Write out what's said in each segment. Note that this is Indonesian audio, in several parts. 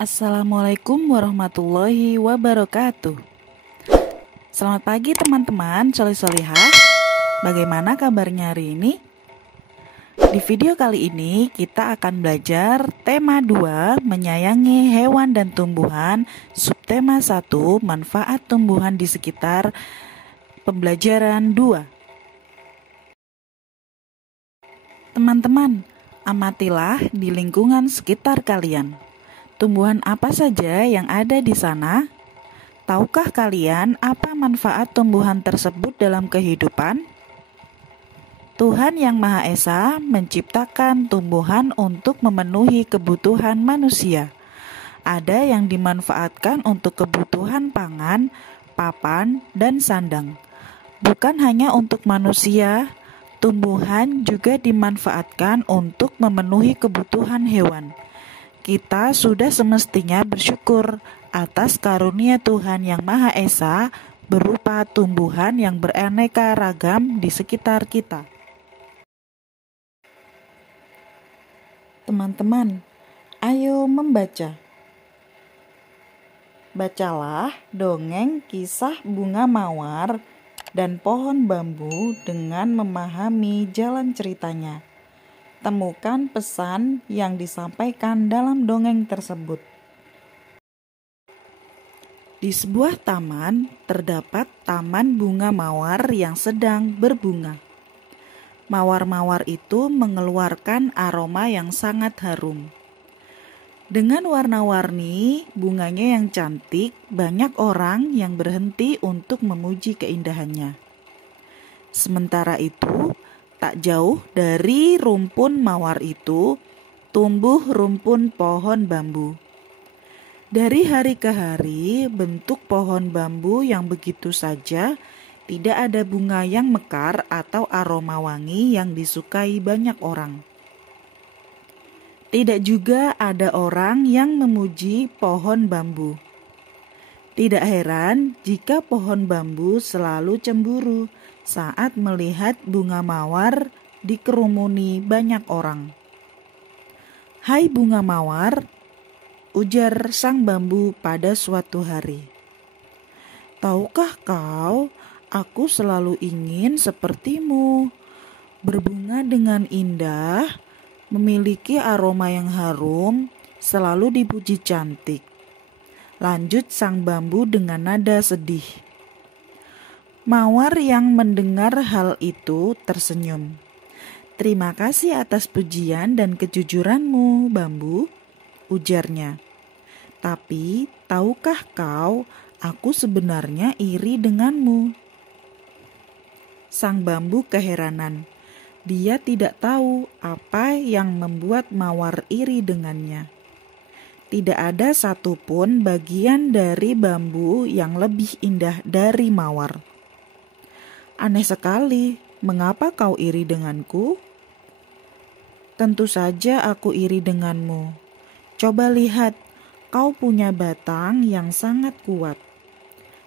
Assalamualaikum warahmatullahi wabarakatuh. Selamat pagi teman-teman solih-solihah. Bagaimana kabarnya hari ini? Di video kali ini kita akan belajar tema 2 menyayangi hewan dan tumbuhan, subtema 1 manfaat tumbuhan di sekitar, pembelajaran 2. Teman-teman, amatilah di lingkungan sekitar kalian. Tumbuhan apa saja yang ada di sana? Tahukah kalian apa manfaat tumbuhan tersebut dalam kehidupan? Tuhan Yang Maha Esa menciptakan tumbuhan untuk memenuhi kebutuhan manusia. Ada yang dimanfaatkan untuk kebutuhan pangan, papan, dan sandang. Bukan hanya untuk manusia, tumbuhan juga dimanfaatkan untuk memenuhi kebutuhan hewan. Kita sudah semestinya bersyukur atas karunia Tuhan Yang Maha Esa berupa tumbuhan yang beraneka ragam di sekitar kita. Teman-teman, ayo membaca. Bacalah dongeng kisah bunga mawar dan pohon bambu dengan memahami jalan ceritanya. Temukan pesan yang disampaikan dalam dongeng tersebut. Di sebuah taman terdapat taman bunga mawar yang sedang berbunga. Mawar-mawar itu mengeluarkan aroma yang sangat harum. Dengan warna-warni bunganya yang cantik, banyak orang yang berhenti untuk memuji keindahannya. Sementara itu, tak jauh dari rumpun mawar itu, tumbuh rumpun pohon bambu. Dari hari ke hari, bentuk pohon bambu yang begitu saja, tidak ada bunga yang mekar atau aroma wangi yang disukai banyak orang. Tidak juga ada orang yang memuji pohon bambu. Tidak heran jika pohon bambu selalu cemburu saat melihat bunga mawar dikerumuni banyak orang. "Hai bunga mawar," ujar sang bambu pada suatu hari. "Tahukah kau, aku selalu ingin sepertimu, berbunga dengan indah, memiliki aroma yang harum, selalu dipuji cantik," lanjut sang bambu dengan nada sedih. Mawar yang mendengar hal itu tersenyum. "Terima kasih atas pujian dan kejujuranmu, bambu," ujarnya. "Tapi tahukah kau, aku sebenarnya iri denganmu." Sang bambu keheranan. Dia tidak tahu apa yang membuat mawar iri dengannya. Tidak ada satupun bagian dari bambu yang lebih indah dari mawar. "Aneh sekali, mengapa kau iri denganku?" "Tentu saja aku iri denganmu. Coba lihat, kau punya batang yang sangat kuat.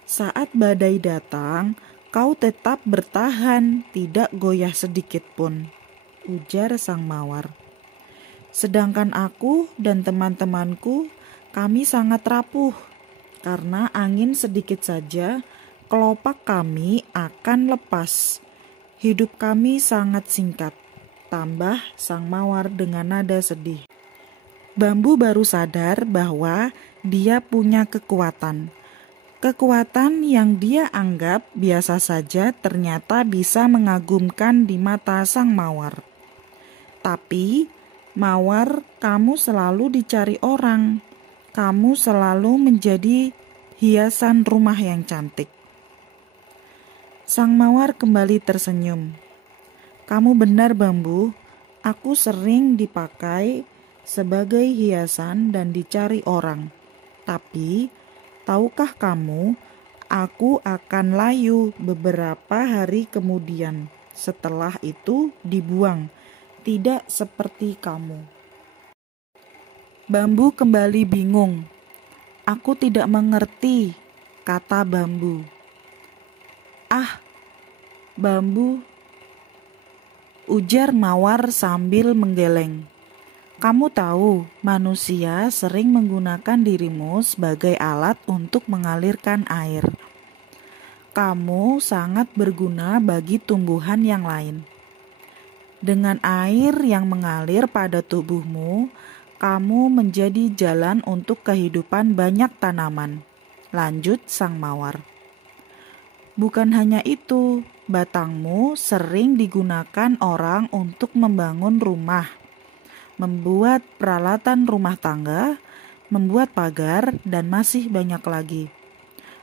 Saat badai datang, kau tetap bertahan, tidak goyah sedikit pun," ujar sang mawar. "Sedangkan aku dan teman-temanku, kami sangat rapuh. Karena angin sedikit saja, kelopak kami akan lepas. Hidup kami sangat singkat," tambah sang mawar dengan nada sedih. Bambu baru sadar bahwa dia punya kekuatan. Kekuatan yang dia anggap biasa saja ternyata bisa mengagumkan di mata sang mawar. "Tapi, mawar, kamu selalu dicari orang. Kamu selalu menjadi hiasan rumah yang cantik." Sang mawar kembali tersenyum. "Kamu benar, bambu. Aku sering dipakai sebagai hiasan dan dicari orang. Tapi, tahukah kamu, aku akan layu beberapa hari kemudian. Setelah itu dibuang, tidak seperti kamu." Bambu kembali bingung. "Aku tidak mengerti," kata bambu. "Ah, bambu," ujar mawar sambil menggeleng. Kamu tahu, manusia sering menggunakan dirimu sebagai alat untuk mengalirkan air. Kamu sangat berguna bagi tumbuhan yang lain. Dengan air yang mengalir pada tubuhmu, kamu menjadi jalan untuk kehidupan banyak tanaman. Lanjut sang mawar. Bukan hanya itu, batangmu sering digunakan orang untuk membangun rumah, membuat peralatan rumah tangga, membuat pagar, dan masih banyak lagi.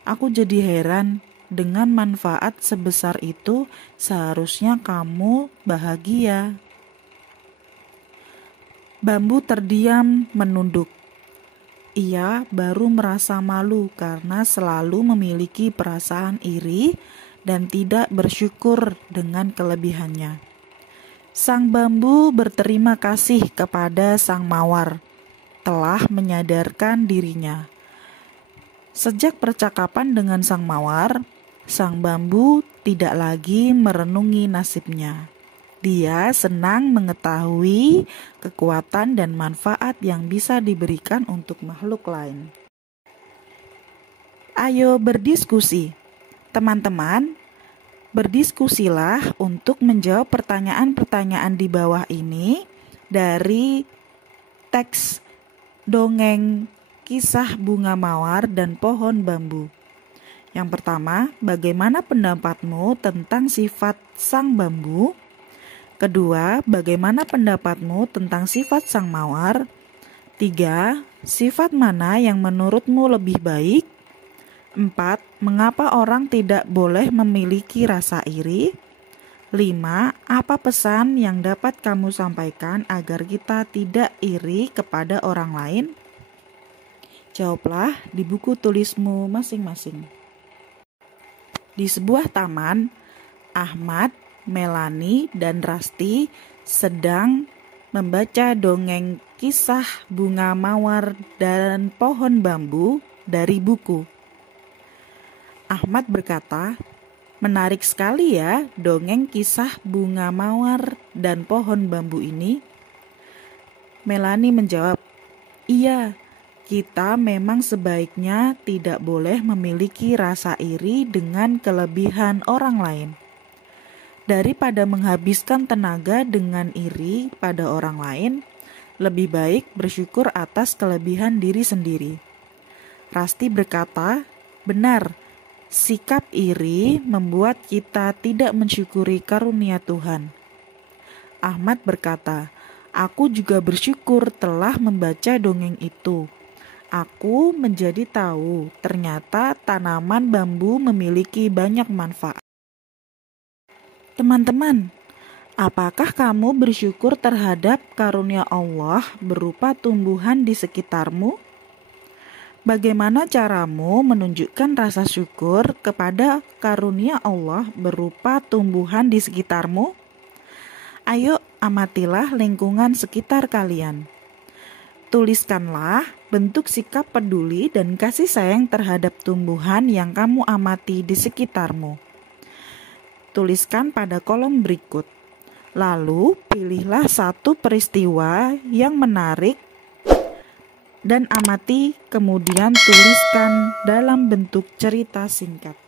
Aku jadi heran, dengan manfaat sebesar itu seharusnya kamu bahagia. Bambu terdiam menunduk. Ia baru merasa malu karena selalu memiliki perasaan iri dan tidak bersyukur dengan kelebihannya. Sang bambu berterima kasih kepada sang mawar telah menyadarkan dirinya. Sejak percakapan dengan sang mawar, sang bambu tidak lagi merenungi nasibnya. Dia senang mengetahui kekuatan dan manfaat yang bisa diberikan untuk makhluk lain. Ayo berdiskusi. Teman-teman, berdiskusilah untuk menjawab pertanyaan-pertanyaan di bawah ini dari teks dongeng Kisah Bunga Mawar dan Pohon Bambu. Yang pertama, bagaimana pendapatmu tentang sifat sang bambu? Kedua, bagaimana pendapatmu tentang sifat sang mawar? 3. Sifat mana yang menurutmu lebih baik? 4. Mengapa orang tidak boleh memiliki rasa iri? 5. Apa pesan yang dapat kamu sampaikan agar kita tidak iri kepada orang lain? Jawablah di buku tulismu masing-masing. Di sebuah taman, Ahmad, Melani, dan Rasti sedang membaca dongeng Kisah Bunga Mawar dan Pohon Bambu dari buku. Ahmad berkata, "Menarik sekali ya dongeng Kisah Bunga Mawar dan Pohon Bambu ini." Melani menjawab, "Iya, kita memang sebaiknya tidak boleh memiliki rasa iri dengan kelebihan orang lain. Daripada menghabiskan tenaga dengan iri pada orang lain, lebih baik bersyukur atas kelebihan diri sendiri." Rasti berkata, "Benar, sikap iri membuat kita tidak mensyukuri karunia Tuhan." Ahmad berkata, "Aku juga bersyukur telah membaca dongeng itu. Aku menjadi tahu ternyata tanaman bambu memiliki banyak manfaat." Teman-teman, apakah kamu bersyukur terhadap karunia Allah berupa tumbuhan di sekitarmu? Bagaimana caramu menunjukkan rasa syukur kepada karunia Allah berupa tumbuhan di sekitarmu? Ayo amatilah lingkungan sekitar kalian. Tuliskanlah bentuk sikap peduli dan kasih sayang terhadap tumbuhan yang kamu amati di sekitarmu. Tuliskan pada kolom berikut. Lalu pilihlah satu peristiwa yang menarik dan amati, kemudian tuliskan dalam bentuk cerita singkat.